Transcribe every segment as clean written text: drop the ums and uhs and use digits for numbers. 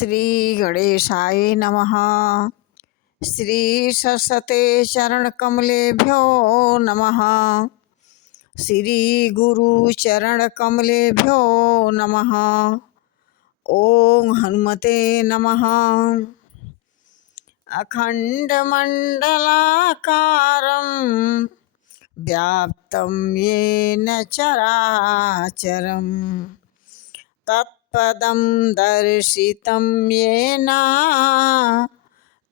श्री गणेशाय नमः। श्री सरस्वते चरण कमलेभ्यो नमः। श्री गुरु चरण कमलेभ्यो नमः। ओम हनुमते नमः। अखंड मंडलाकारं व्याप्तं येन चराचरं तत्पदं दर्शितं येन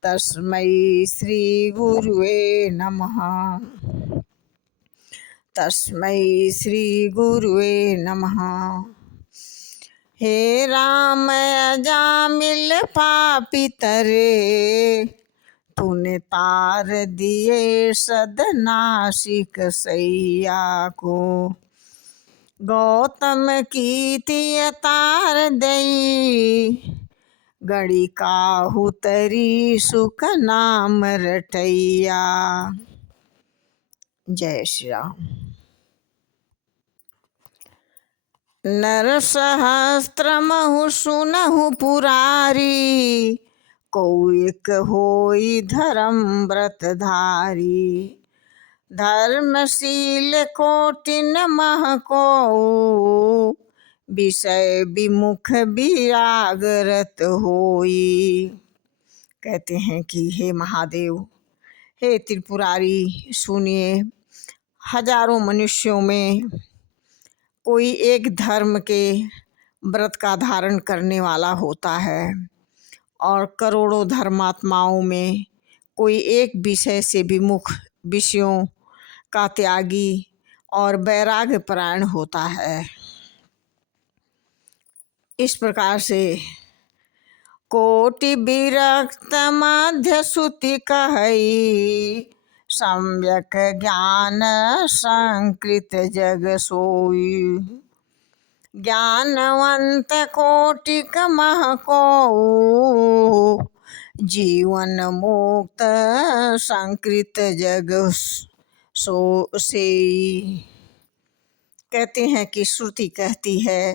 तस्मै श्री गुरुवे नमः। तस्मै श्री गुरुवे नमः। हे राम अजामिल पापी तरे, तूने तार दिए सदनाशिक सैया को। गौतम की तिय तार दई, गड़ी काहू तरी सुख नाम रटैया। जय श्री राम। नर सहस्त्र महु सुनहु पुरारी, को एक होई धर्म व्रत धारी। धर्मशील कोटिन मह को, विषय विमुख विरागरत होई। कहते हैं कि हे महादेव, हे त्रिपुरारी, सुनिए, हजारों मनुष्यों में कोई एक धर्म के व्रत का धारण करने वाला होता है और करोड़ों धर्मात्माओं में कोई एक विषय से विमुख, विषयों का त्यागी और वैराग्य परायण होता है। इस प्रकार से कोटि विरक्त मध्य श्रुति कहई, सम्यक ज्ञान संकृत जग सोई। ज्ञानवंत कोटिक मह को, जीवन मुक्त संकृत जग सो सेई। कहते हैं कि श्रुति कहती है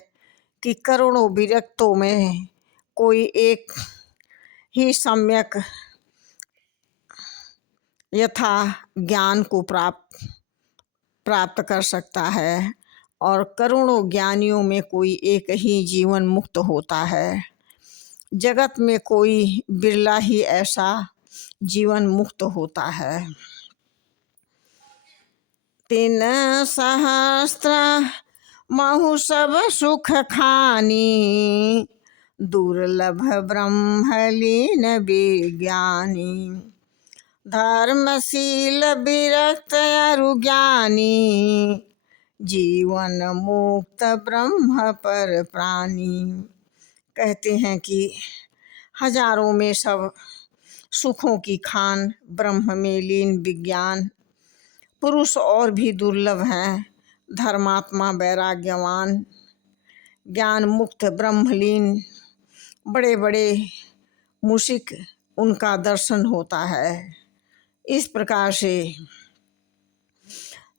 कि करोड़ों विरक्तों में कोई एक ही सम्यक यथा ज्ञान को प्राप्त कर सकता है और करोड़ों ज्ञानियों में कोई एक ही जीवन मुक्त होता है। जगत में कोई बिरला ही ऐसा जीवन मुक्त होता है। 3 सहस्त्र महु सब सुख खानी, दुर्लभ ब्रह्मलीन विज्ञानी। धर्मशील विरक्त अरु ज्ञानी, जीवन मुक्त ब्रह्म पर प्राणी। कहते हैं कि हजारों में सब सुखों की खान ब्रह्म में लीन विज्ञान पुरुष और भी दुर्लभ हैं। धर्मात्मा वैराग्यवान ज्ञान मुक्त ब्रह्मलीन बड़े बड़े मूषिक, उनका दर्शन होता है। इस प्रकार से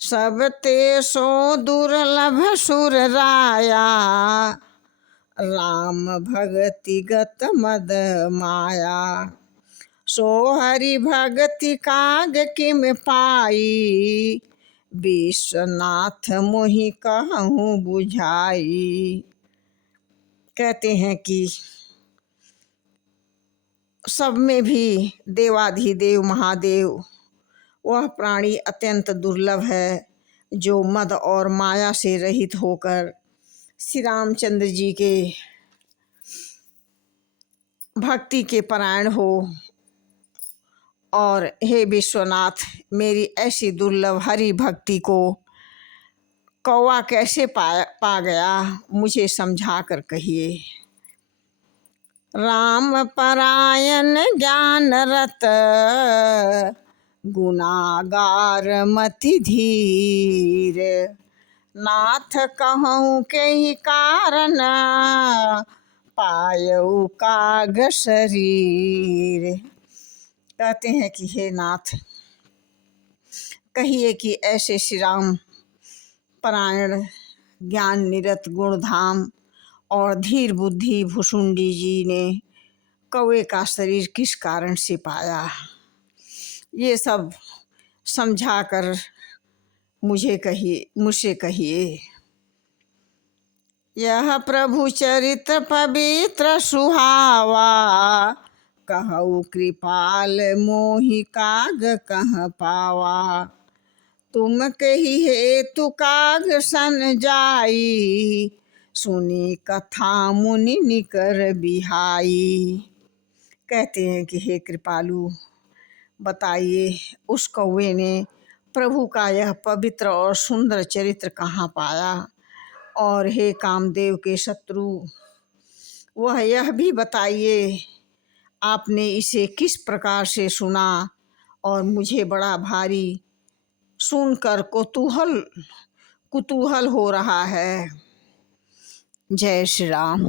सब ते सो दुर्लभ सुर राया, राम भगति गत मद माया। सो हरि भगति काग किम पाई, विश्वनाथ मोहि कहूँ बुझाई। कहते हैं कि सब में भी देवाधिदेव महादेव वह प्राणी अत्यंत दुर्लभ है जो मद और माया से रहित होकर श्री रामचंद्र जी के भक्ति के परायण हो। और हे विश्वनाथ, मेरी ऐसी दुर्लभ हरि भक्ति को कौवा कैसे पा गया, मुझे समझा कर कहिए। राम परायण ज्ञान रत, गुनागार मति धीर। नाथ कहूँ के ही कारण, पायऊ काग शरीर। कहते हैं कि हे नाथ, कहिए कि ऐसे श्री राम परायण ज्ञान निरत गुणधाम और धीर बुद्धि भुसुंडी जी ने कौवे का शरीर किस कारण से पाया, ये सब समझा कर मुझसे कहिए। यह प्रभु चरित्र पवित्र सुहावा, कहऊ कृपाल मोहि काग कह पावा। तुम कही हेतु काग सन जाई, सुनी कथा मुनि निकर बिहाई। कहते हैं कि हे कृपालु, बताइए उस कौवे ने प्रभु का यह पवित्र और सुंदर चरित्र कहाँ पाया, और हे कामदेव के शत्रु, वह यह भी बताइए आपने इसे किस प्रकार से सुना, और मुझे बड़ा भारी सुनकर कुतूहल हो रहा है। जय श्री राम।